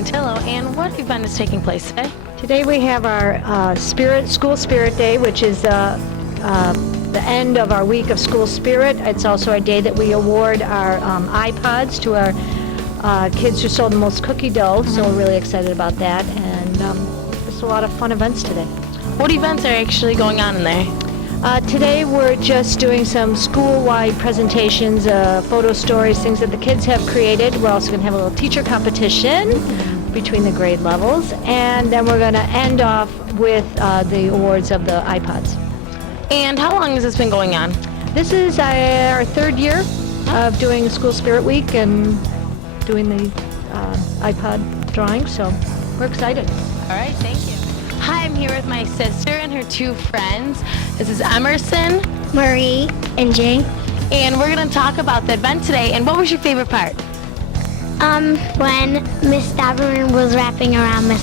Montillo, and what event is taking place today? Today we have our School Spirit Day, which is the end of our week of School Spirit. It's also a day that we award our iPods to our kids who sold the most cookie dough, so we're really excited about that, and there's a lot of fun events today. What events are actually going on in there? Today we're just doing some school-wide presentations, photo stories, things that the kids have created. We're also going to have a little teacher competition between the grade levels, and then we're going to end off with the awards of the iPods. And how long has this been going on? This is our third year of doing School Spirit Week and doing the iPod drawing, so we're excited. All right, thank you. Hi, I'm here with my sister and her two friends. This is Emerson, Marie, and Jay. and we're going to talk about the event today. And what was your favorite part? When Miss Daverin was wrapping around Miss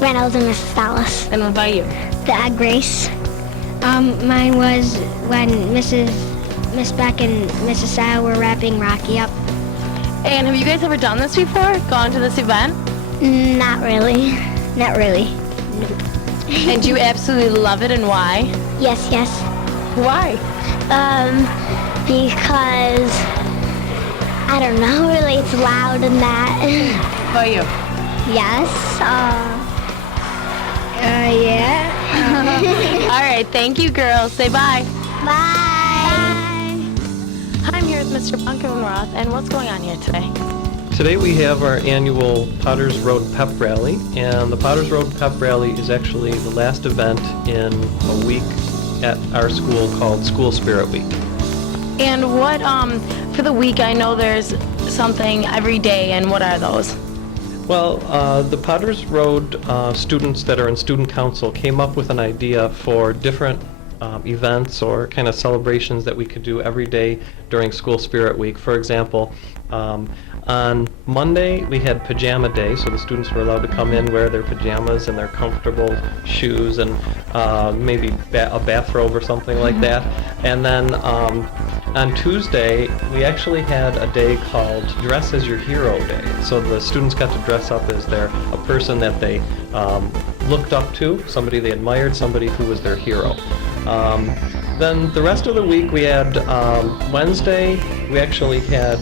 Reynolds and Mrs. Dallas. And what about you? The egg race. Mine was when Miss Beck and Mrs. Sal were wrapping Rocky up. And have you guys ever done this before? Gone to this event? Not really. Not really. And do you absolutely love it, and why? Yes, yes. Why? Because I don't know, really it's loud and that. How about you? Yes. Yeah. All right, thank you, girls. Say bye. Bye. Hi, I'm here with Mr. Bunkenroth, and what's going on here today? Today we have our annual Potters Road Pep Rally, and the Potters Road Pep Rally is actually the last event in a week at our school called School Spirit Week. And what, for the week, I know there's something every day, and what are those? Well, the Potters Road students that are in student council came up with an idea for different events or kind of celebrations that we could do every day during School Spirit Week. For example, on Monday we had Pajama Day, so the students were allowed to come in, wear their pajamas and their comfortable shoes and maybe a bathrobe or something like that. And then on Tuesday we actually had a day called Dress as Your Hero Day. So the students got to dress up as a person that they looked up to, somebody they admired, somebody who was their hero. Then the rest of the week we had Wednesday, we actually had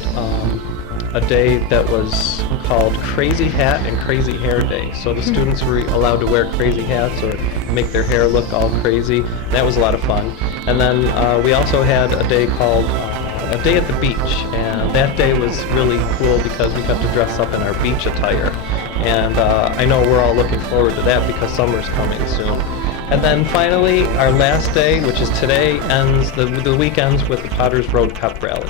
a day that was called Crazy Hat and Crazy Hair Day. So the students were allowed to wear crazy hats or make their hair look all crazy. That was a lot of fun. And then we also had a day called a day at the beach, and that day was really cool because we got to dress up in our beach attire. And I know we're all looking forward to that because summer's coming soon. And then finally, our last day, which is today, ends the week ends with the Potters Road Pep Rally.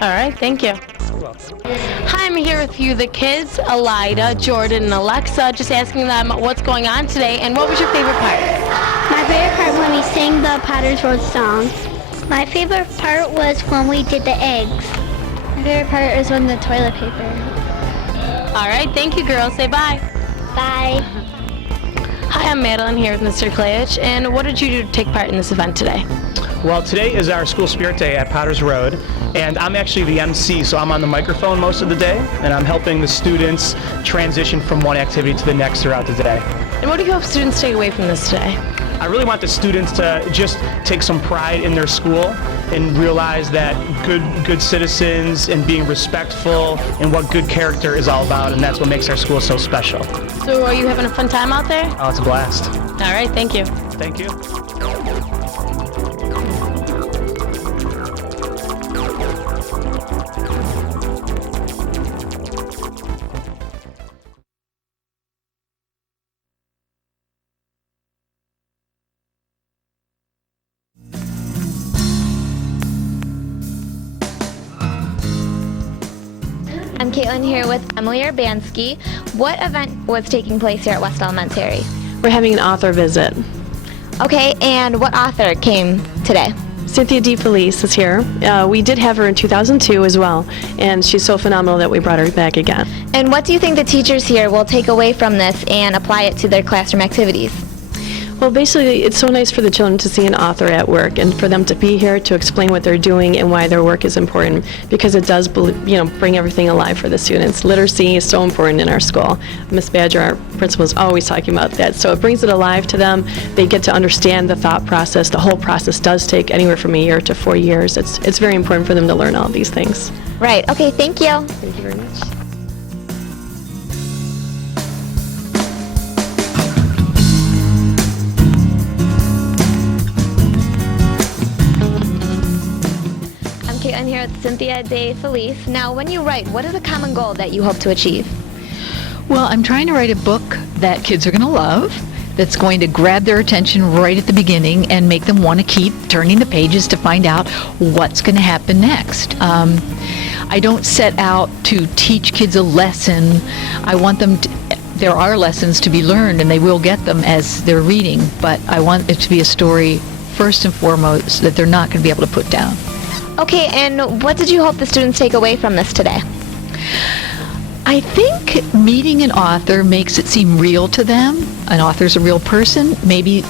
All right, thank you. You're welcome. Hi, I'm here with you, the kids, Elida, Jordan, and Alexa, just asking them what's going on today, and what was your favorite part? My favorite part when we sang the Potters Road song. My favorite part was when we did the eggs. My favorite part is when the toilet paper. All right, thank you, girls. Say bye. Bye. Hi, I'm Madeline here with Mr. Klejich, and what did you do to take part in this event today? Well, today is our School Spirit Day at Potters Road, and I'm actually the MC, so I'm on the microphone most of the day, and I'm helping the students transition from one activity to the next throughout the day. And what do you hope students take away from this today? I really want the students to just take some pride in their school and realize that good citizens and being respectful and what good character is all about, and that's what makes our school so special. So are you having a fun time out there? Oh, it's a blast. All right, thank you. Thank you. I'm Caitlin here with Emily Urbanski. What event was taking place here at West Elementary? We're having an author visit. Okay, and what author came today? Cynthia DeFelice is here. We did have her in 2002 as well, and she's so phenomenal that we brought her back again. And what do you think the teachers here will take away from this and apply it to their classroom activities? Well, basically, it's so nice for the children to see an author at work and for them to be here to explain what they're doing and why their work is important, because it does, bring everything alive for the students. Literacy is so important in our school. Miss Badger, our principal, is always talking about that. So it brings it alive to them. They get to understand the thought process. The whole process does take anywhere from a year to 4 years. It's very important for them to learn all these things. Right. Okay, thank you. Thank you very much. I'm here with Cynthia De Felice. Now, when you write, what is a common goal that you hope to achieve? Well, I'm trying to write a book that kids are going to love, that's going to grab their attention right at the beginning and make them want to keep turning the pages to find out what's going to happen next. I don't set out to teach kids a lesson. I want them to, there are lessons to be learned and they will get them as they're reading, but I want it to be a story first and foremost that they're not going to be able to put down. Okay, and what did you hope the students take away from this today? I think meeting an author makes it seem real to them. An author's a real person. Maybe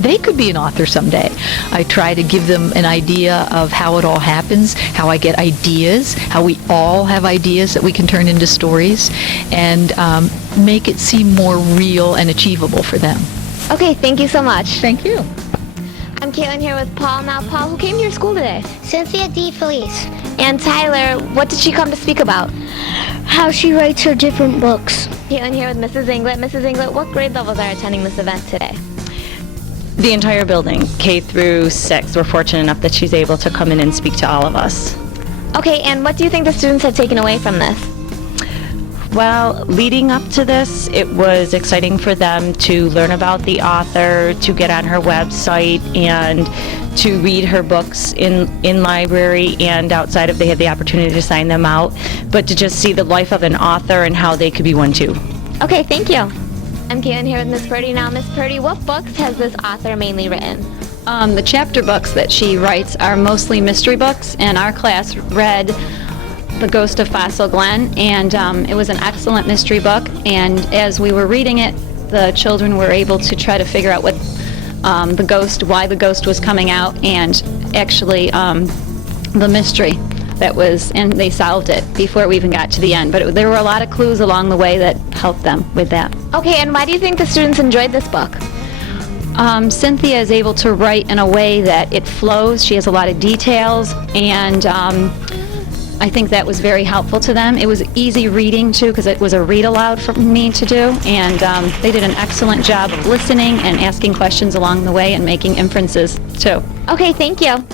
they could be an author someday. I try to give them an idea of how it all happens, how I get ideas, how we all have ideas that we can turn into stories, and make it seem more real and achievable for them. Okay, thank you so much. Thank you. I'm Caitlin here with Paul. Now, Paul, who came to your school today? Cynthia De Felice. And Tyler, what did she come to speak about? How she writes her different books. Caitlin here with Mrs. Inglet. Mrs. Inglet, what grade levels are attending this event today? The entire building, K through 6. We're fortunate enough that she's able to come in and speak to all of us. Okay, and what do you think the students have taken away from this? Well, leading up to this, it was exciting for them to learn about the author, to get on her website, and to read her books in library and outside if they had the opportunity to sign them out, but to just see the life of an author and how they could be one too. Okay, thank you. I'm Caitlin here with Miss Purdy. Now, Miss Purdy, what books has this author mainly written? The chapter books that she writes are mostly mystery books, and our class read The Ghost of Fossil Glen, and it was an excellent mystery book, and as we were reading it, the children were able to try to figure out what why the ghost was coming out, and actually the mystery that was, and they solved it before we even got to the end, but there were a lot of clues along the way that helped them with that. Okay, and why do you think the students enjoyed this book? Cynthia is able to write in a way that it flows. She has a lot of details, and I think that was very helpful to them. It was easy reading too, because it was a read aloud for me to do, and they did an excellent job of listening and asking questions along the way and making inferences too. Okay, thank you.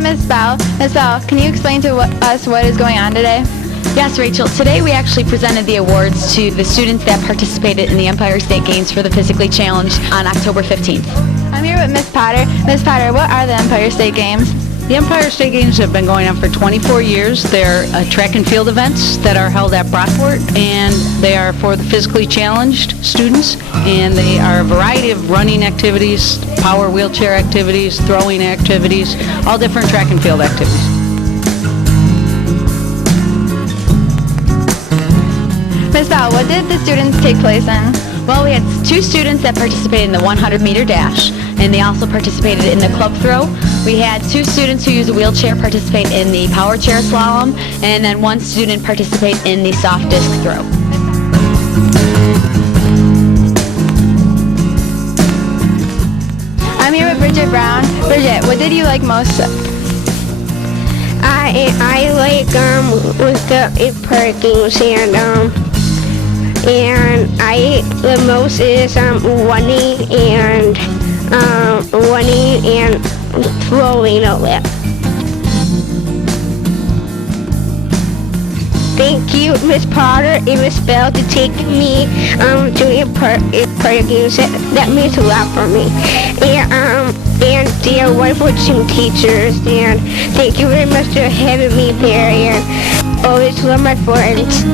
Ms. Bell, can you explain to us what is going on today? Yes, Rachel. Today we actually presented the awards to the students that participated in the Empire State Games for the Physically Challenged on October 15th. I'm here with Ms. Potter. Ms. Potter, what are the Empire State Games? The Empire State Games have been going on for 24 years. They're track and field events that are held at Brockport, and they are for the physically challenged students, and they are a variety of running activities, power wheelchair activities, throwing activities, all different track and field activities. Ms. Bell, what did the students take place in? Well, we had 2 students that participated in the 100-meter dash, and they also participated in the club throw. We had 2 students who use a wheelchair participate in the power chair slalom, and then 1 student participate in the soft disc throw. I'm here with Bridget Brown. Bridget, what did you like most? I like with the parking and I the most is running and throwing a lip. Thank you, Miss Potter and Miss Bell, to take me to a park games. That means a lot for me. And dear wonderful teachers, and thank you very much for having me there. And always were my friends.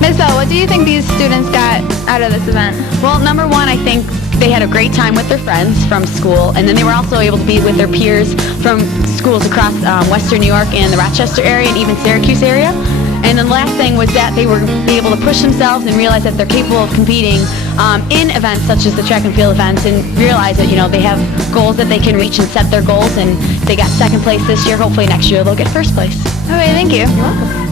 Ms. Bell, what do you think these students got out of this event? Well, number one, I think they had a great time with their friends from school, and then they were also able to be with their peers from schools across Western New York and the Rochester area and even Syracuse area. And then the last thing was that they were able to push themselves and realize that they're capable of competing in events such as the track and field events, and realize that, you know, they have goals that they can reach and set their goals, and they got second place this year. Hopefully next year they'll get first place. Okay, thank you. You're welcome.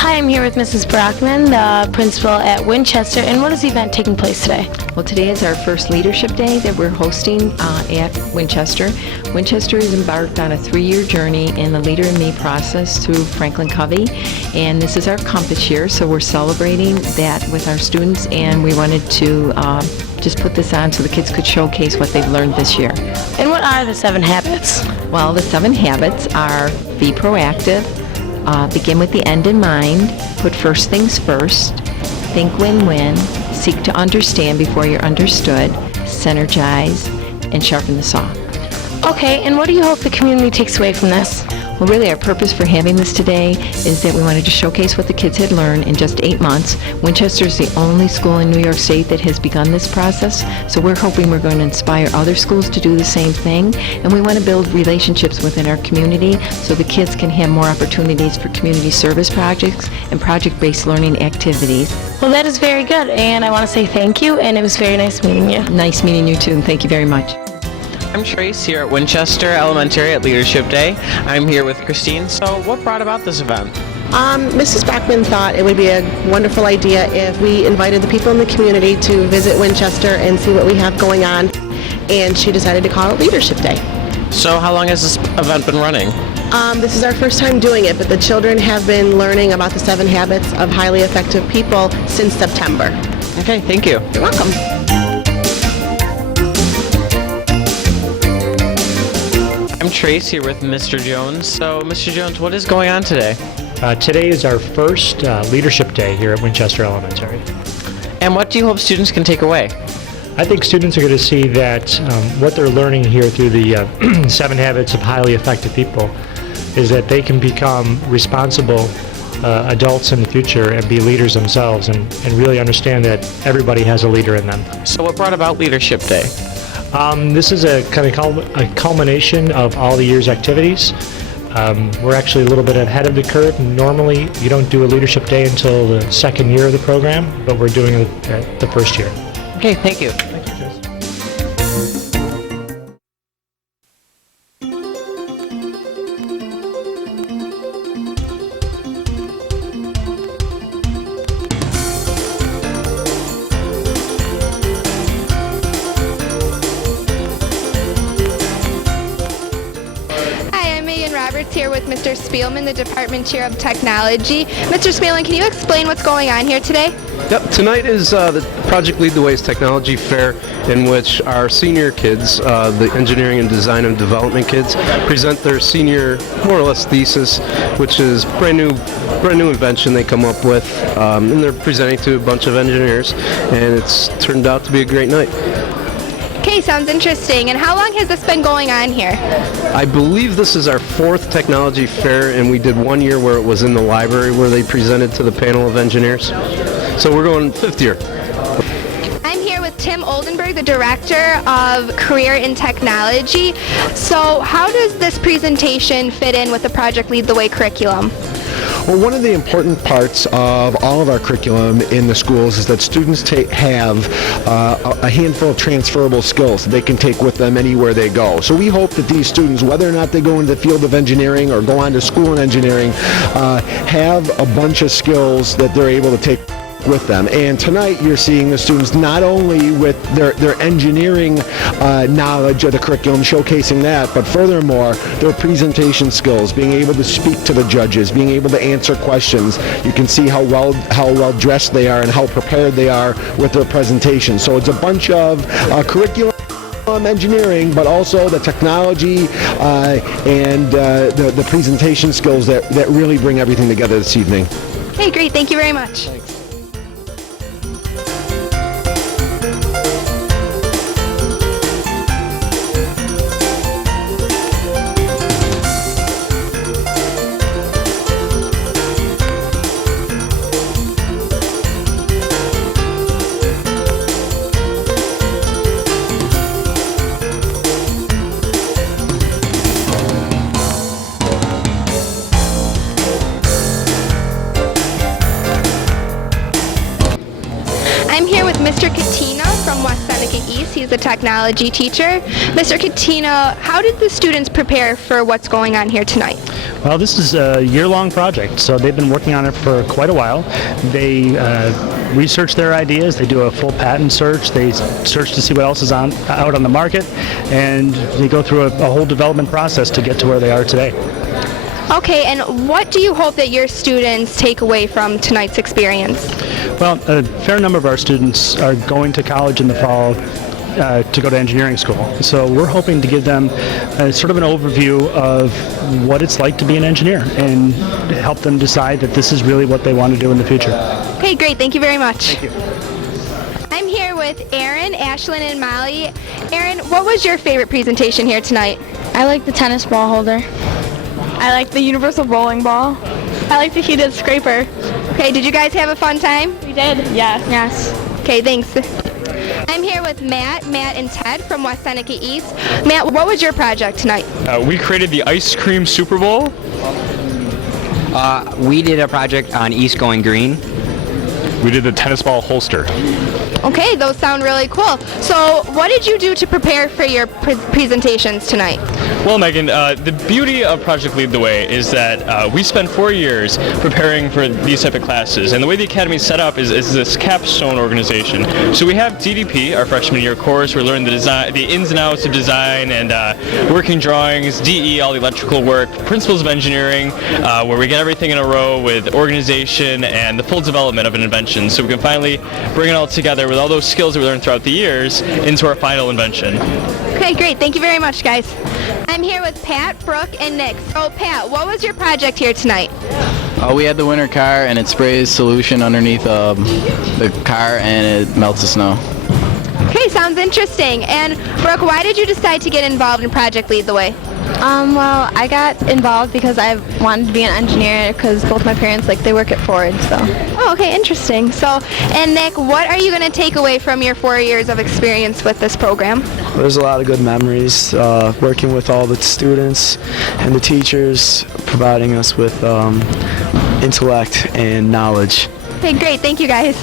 I'm here with Mrs. Brockman, the principal at Winchester, and what is the event taking place today? Well, today is our first Leadership Day that we're hosting at Winchester. Winchester is embarked on a 3-year journey in the Leader in Me process through Franklin Covey, and this is our compass year, so we're celebrating that with our students, and we wanted to just put this on so the kids could showcase what they've learned this year. And what are the 7 habits? Well, the 7 habits are: be proactive, begin with the end in mind, put first things first, think win-win, seek to understand before you're understood, synergize, and sharpen the saw. Okay, and what do you hope the community takes away from this? Well, really, our purpose for having this today is that we wanted to showcase what the kids had learned in just 8 months. Winchester is the only school in New York State that has begun this process, so we're hoping we're going to inspire other schools to do the same thing, and we want to build relationships within our community so the kids can have more opportunities for community service projects and project-based learning activities. Well, that is very good, and I want to say thank you, and it was very nice meeting you. Nice meeting you too, and thank you very much. I'm Trace here at Winchester Elementary at Leadership Day. I'm here with Christine. So what brought about this event? Mrs. Brockman thought it would be a wonderful idea if we invited the people in the community to visit Winchester and see what we have going on, and she decided to call it Leadership Day. So how long has this event been running? This is our first time doing it, but the children have been learning about the 7 habits of highly effective people since September. Okay, thank you. You're welcome. I'm Trace here with Mr. Jones. So, Mr. Jones, what is going on today? Today is our first Leadership Day here at Winchester Elementary. And what do you hope students can take away? I think students are going to see that what they're learning here through the 7 habits of highly effective people is that they can become responsible adults in the future and be leaders themselves, and really understand that everybody has a leader in them. So what brought about Leadership Day? This is a kind of a culmination of all the year's activities. We're actually a little bit ahead of the curve. Normally, you don't do a Leadership Day until the 2nd year of the program, but we're doing it at the 1st year. Okay, thank you. Thank you, Jess. Here with Mr. Spielman, the Department Chair of Technology. Mr. Spielman, can you explain what's going on here today? Yep, tonight is the Project Lead the Way's Technology Fair, in which our senior kids, the engineering and design and development kids, present their senior, more or less, thesis, which is brand new invention they come up with, and they're presenting to a bunch of engineers, and it's turned out to be a great night. Okay, sounds interesting. And how long has this been going on here? I believe this is our 4th technology fair, and we did 1 year where it was in the library where they presented to the panel of engineers. So we're going 5th year. I'm here with Tim Oldenburg, the Director of Career in Technology. So how does this presentation fit in with the Project Lead the Way curriculum? Well, one of the important parts of all of our curriculum in the schools is that students have a handful of transferable skills that they can take with them anywhere they go. So we hope that these students, whether or not they go into the field of engineering or go on to school in engineering, have a bunch of skills that they're able to take with them. And tonight you're seeing the students not only with their engineering knowledge of the curriculum, showcasing that, but furthermore their presentation skills, being able to speak to the judges, being able to answer questions. You can see how well dressed they are and how prepared they are with their presentation. So it's a bunch of curriculum engineering, but also the technology and the presentation skills that really bring everything together this evening. Okay, great. Thank you very much. I'm here with Mr. Katina from West Seneca East. He's a technology teacher. Mr. Katina, how did the students prepare for what's going on here tonight? Well, this is a year-long project, so they've been working on it for quite a while. They research their ideas, they do a full patent search, they search to see what else is out on the market, and they go through a whole development process to get to where they are today. Okay, and what do you hope that your students take away from tonight's experience? Well, a fair number of our students are going to college in the fall to go to engineering school. So we're hoping to give them sort of an overview of what it's like to be an engineer and help them decide that this is really what they want to do in the future. Okay, great. Thank you very much. Thank you. I'm here with Erin, Ashlyn, and Molly. Erin, what was your favorite presentation here tonight? I like the tennis ball holder. I like the universal bowling ball. I like the heated scraper. Okay, did you guys have a fun time? We did, yes. Yes. Okay, thanks. I'm here with Matt, and Ted from West Seneca East. Matt, what was your project tonight? We created the Ice Cream Super Bowl. We did a project on East Going Green. We did the tennis ball holster. Okay, those sound really cool. So what did you do to prepare for your presentations tonight? Well, Megan, the beauty of Project Lead the Way is that we spent 4 years preparing for these type of classes, and the way the Academy is set up is this capstone organization. So we have DDP, our freshman year course, we learn the ins and outs of design and working drawings, DE, all the electrical work, principles of engineering, where we get everything in a row with organization and the full development of an invention, so we can finally bring it all together with all those skills that we learned throughout the years into our final invention. Okay, great. Thank you very much, guys. I'm here with Pat, Brooke, and Nick. So, Pat, what was your project here tonight? We had the winter car, and it sprays solution underneath the car, and it melts the snow. Okay, sounds interesting. And, Brooke, why did you decide to get involved in Project Lead the Way? Well, I got involved because I wanted to be an engineer because both my parents, they work at Ford, so. Oh, okay, interesting. So, and Nick, what are you going to take away from your 4 years of experience with this program? There's a lot of good memories working with all the students and the teachers, providing us with intellect and knowledge. Okay, great. Thank you, guys.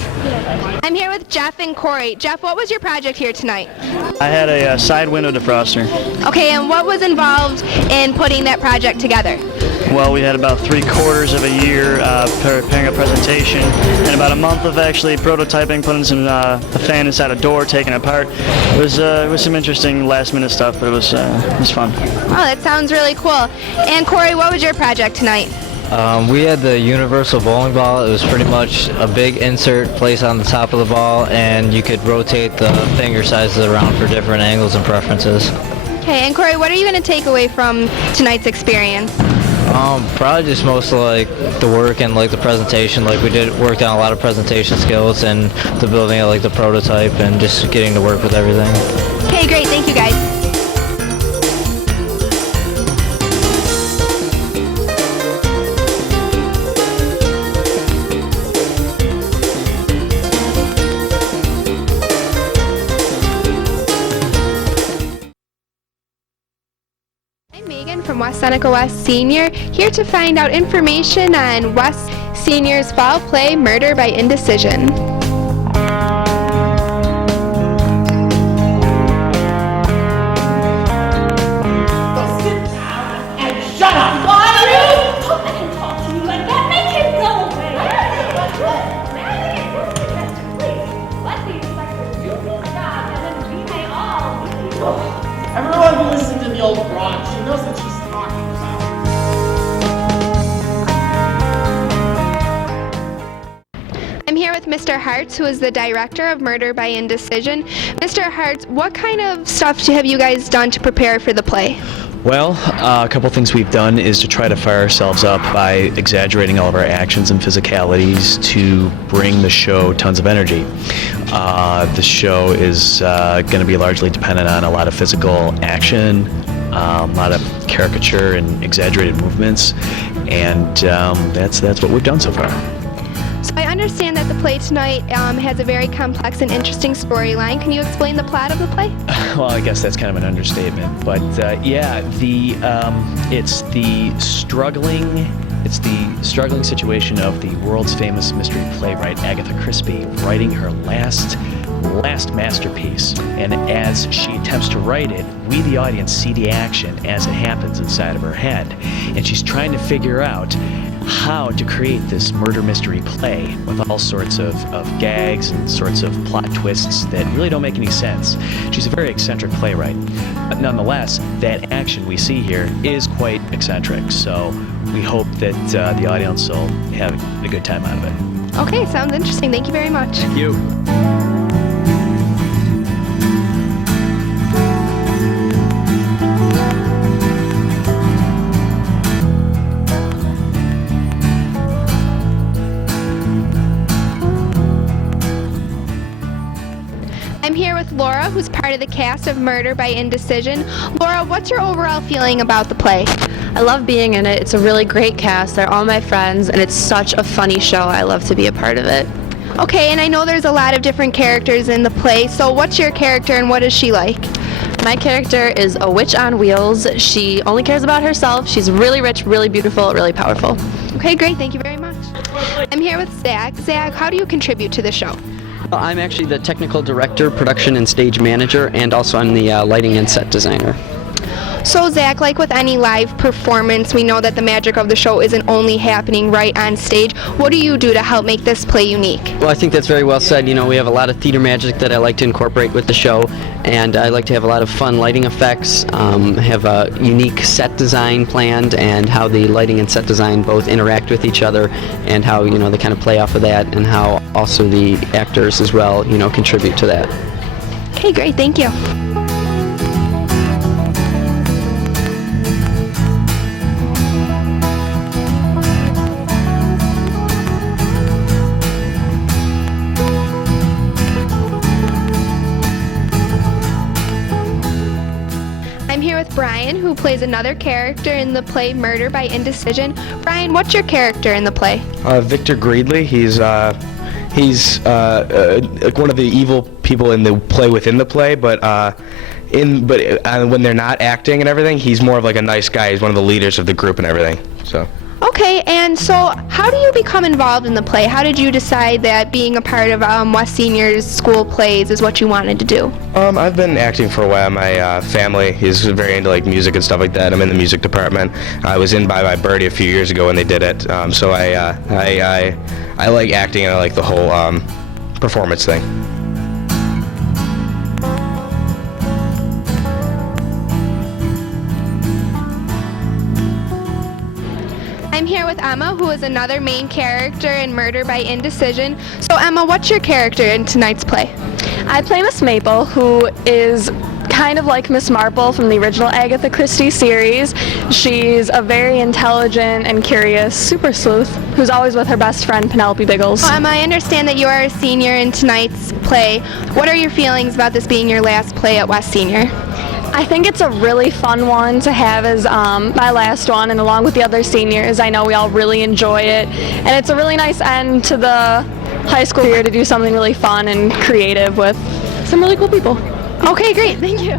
I'm here with Jeff and Corey. Jeff, what was your project here tonight? I had a side window defroster. Okay, and what was involved in putting that project together? Well, we had about 3/4 of a year preparing a presentation and about a month of actually prototyping, putting some a fan inside a door, taking it apart. It was some interesting last-minute stuff, but it was fun. Oh, that sounds really cool. And Corey, what was your project tonight? We had the universal bowling ball. It was pretty much a big insert placed on the top of the ball, and you could rotate the finger sizes around for different angles and preferences. Okay, and Corey, what are you going to take away from tonight's experience? Probably just mostly the work and the presentation. We worked on a lot of presentation skills and the building of the prototype and just getting to work with everything. Okay, great. Thank you, guys. From West Seneca West Senior, here to find out information on West Senior's fall play, Murder by Indecision. Shut up! Why are you? I can talk to you like that. Make him go away. Let the inspector do his job, and then we may all leave. Everyone who listened to the old broad, she knows what she's talking about. I'm here with Mr. Hartz, who is the director of Murder by Indecision. Mr. Hartz, what kind of stuff have you guys done to prepare for the play? Well, a couple things we've done is to try to fire ourselves up by exaggerating all of our actions and physicalities to bring the show tons of energy. The show is going to be largely dependent on a lot of physical action, a lot of caricature and exaggerated movements, and that's what we've done so far. So I understand that the play tonight has a very complex and interesting storyline. Can you explain the plot of the play? Well, I guess that's kind of an understatement, but yeah, it's the struggling situation of the world's famous mystery playwright Agatha Christie writing her last masterpiece, and as she attempts to write it, we the audience see the action as it happens inside of her head, and she's trying to figure out how to create this murder mystery play with all sorts of gags and sorts of plot twists that really don't make any sense. She's a very eccentric playwright, but nonetheless, that action we see here is quite eccentric, so we hope that the audience will have a good time out of it. Okay, sounds interesting. Thank you very much. Thank you. I'm here with Laura, who's part of the cast of Murder by Indecision. Laura, what's your overall feeling about the play? I love being in it. It's a really great cast. They're all my friends, and it's such a funny show. I love to be a part of it. Okay, and I know there's a lot of different characters in the play, so what's your character and what is she like? My character is a witch on wheels. She only cares about herself. She's really rich, really beautiful, really powerful. Okay, great. Thank you very much. I'm here with Zach. Zach, how do you contribute to the show? I'm actually the technical director, production and stage manager, and also I'm the lighting and set designer. So Zach, like with any live performance, we know that the magic of the show isn't only happening right on stage. What do you do to help make this play unique? Well, I think that's very well said. You know, we have a lot of theater magic that I like to incorporate with the show, and I like to have a lot of fun lighting effects, have a unique set design planned, and how the lighting and set design both interact with each other, and how, you know, they kind of play off of that, and how also the actors as well, you know, contribute to that. Okay, great. Thank you. Brian, who plays another character in the play Murder by Indecision. Brian, what's your character in the play? Victor Greedley. He's like one of the evil people in the play within the play, but when they're not acting and everything, he's more of like a nice guy. He's one of the leaders of the group and everything. So. Okay, and so how do you become involved in the play? How did you decide that being a part of West Senior's school plays is what you wanted to do? I've been acting for a while. My family is very into like music and stuff like that. I'm in the music department. I was in Bye Bye Birdie a few years ago when they did it. So I like acting and I like the whole performance thing. I'm here with Emma, who is another main character in Murder by Indecision. So Emma, what's your character in tonight's play? I play Miss Maple, who is kind of like Miss Marple from the original Agatha Christie series. She's a very intelligent and curious super sleuth who's always with her best friend Penelope Biggles. Well, Emma, I understand that you are a senior in tonight's play. What are your feelings about this being your last play at West Senior? I think it's a really fun one to have as my last one, and along with the other seniors, I know we all really enjoy it. And it's a really nice end to the high school year to do something really fun and creative with some really cool people. Okay, great. Thank you.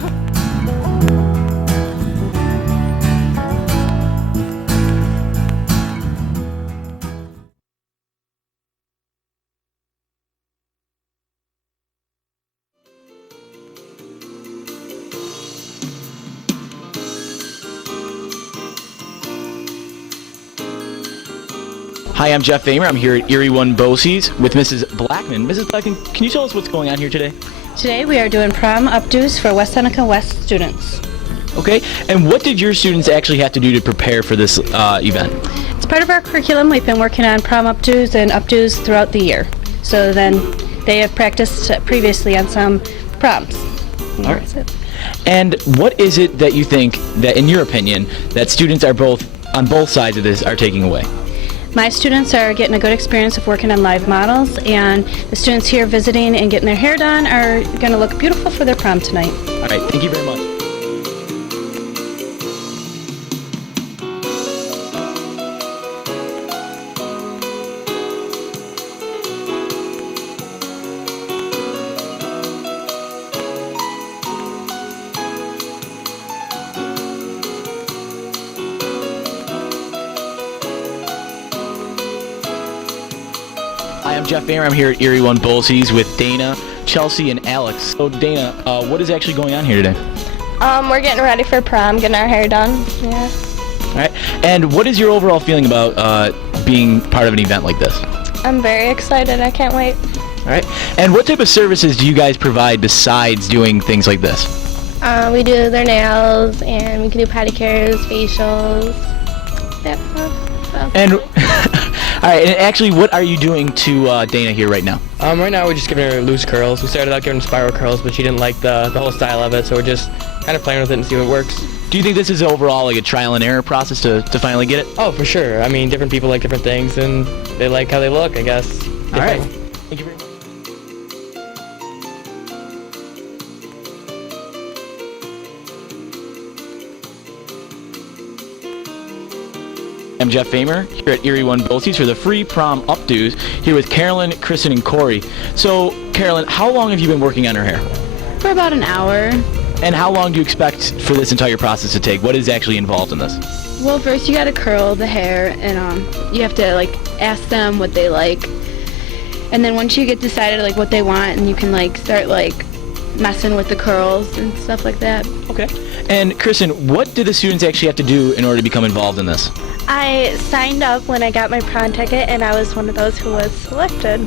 Hi, I'm Jeff Famer. I'm here at Erie 1 BOCES with Mrs. Blackman. Mrs. Blackman, can you tell us what's going on here today? Today we are doing prom updos for West Seneca West students. Okay, and what did your students actually have to do to prepare for this event? It's part of our curriculum. We've been working on prom updos and updos throughout the year. So then they have practiced previously on some proms. All right. And what is it that you think that, in your opinion, that students are on both sides of this are taking away? My students are getting a good experience of working on live models, and the students here visiting and getting their hair done are going to look beautiful for their prom tonight. All right, thank you very much. Hi, I'm Jeff Famer. I'm here at Erie 1 BOCES with Dana, Chelsea, and Alex. So Dana, what is actually going on here today? We're getting ready for prom, getting our hair done. Yeah. All right. And what is your overall feeling about being part of an event like this? I'm very excited. I can't wait. All right. And what type of services do you guys provide besides doing things like this? We do their nails, and we can do pedicures, facials, that stuff. So. And all right. And actually, what are you doing to Dana here right now? Right now we're just giving her loose curls. We started out giving spiral curls, but she didn't like the whole style of it, so we're just kind of playing with it and see what works. Do you think this is overall like a trial and error process to finally get it? Oh, for sure. I mean, different people like different things, and they like how they look, I guess. All right. Thank you very much. I'm Jeff Famer here at Erie 1 BOCES for the free prom updos here with Carolyn, Kristen, and Corey. So, Carolyn, how long have you been working on her hair? For about an hour. And how long do you expect for this entire process to take? What is actually involved in this? Well, first you got to curl the hair, and you have to like ask them what they like. And then once you get decided like what they want, and you can like start like messing with the curls and stuff like that. Okay. And Kristen, what do the students actually have to do in order to become involved in this? I signed up when I got my prom ticket, and I was one of those who was selected.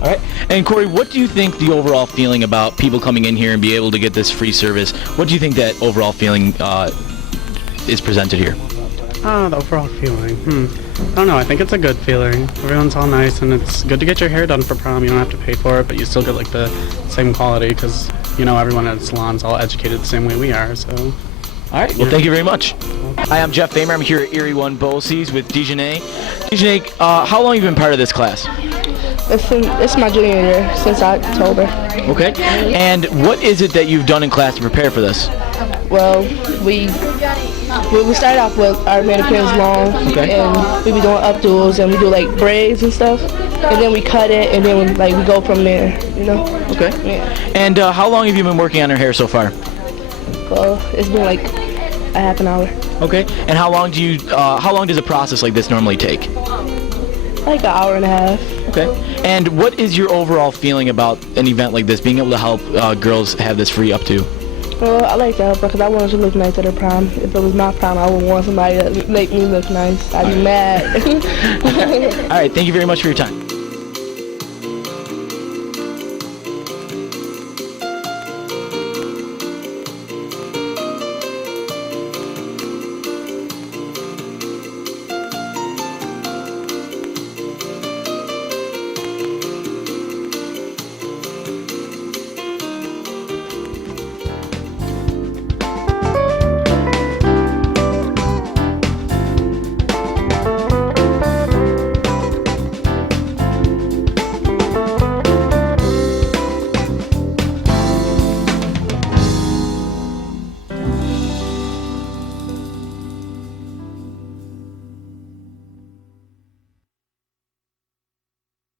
All right. And Corey, what do you think the overall feeling about people coming in here and be able to get this free service? What do you think that overall feeling is presented here? The overall feeling. I don't know. I think it's a good feeling. Everyone's all nice, and it's good to get your hair done for prom. You don't have to pay for it, but you still get like the same quality because everyone at the salon's all educated the same way we are. So. All right. Well, thank you very much. Hi, I'm Jeff Famer. I'm here at Erie 1 BOCES with Dejanay. Dejanay, how long have you been part of this class? It's my junior year, since October. Okay. And what is it that you've done in class to prepare for this? Well, we started off with our manicures long, and we be doing updos, and we do like braids and stuff, and then we cut it, and then we go from there, Okay. Yeah. And how long have you been working on her hair so far? Well, it's been like a half an hour. Okay. And how long does a process like this normally take? Like an hour and a half. Okay. And what is your overall feeling about an event like this, being able to help girls have this free updo? Well, I like to help her because I want her to look nice at her prom. If it was my prom, I would want somebody to make me look nice. I'd be mad. All right. Thank you very much for your time.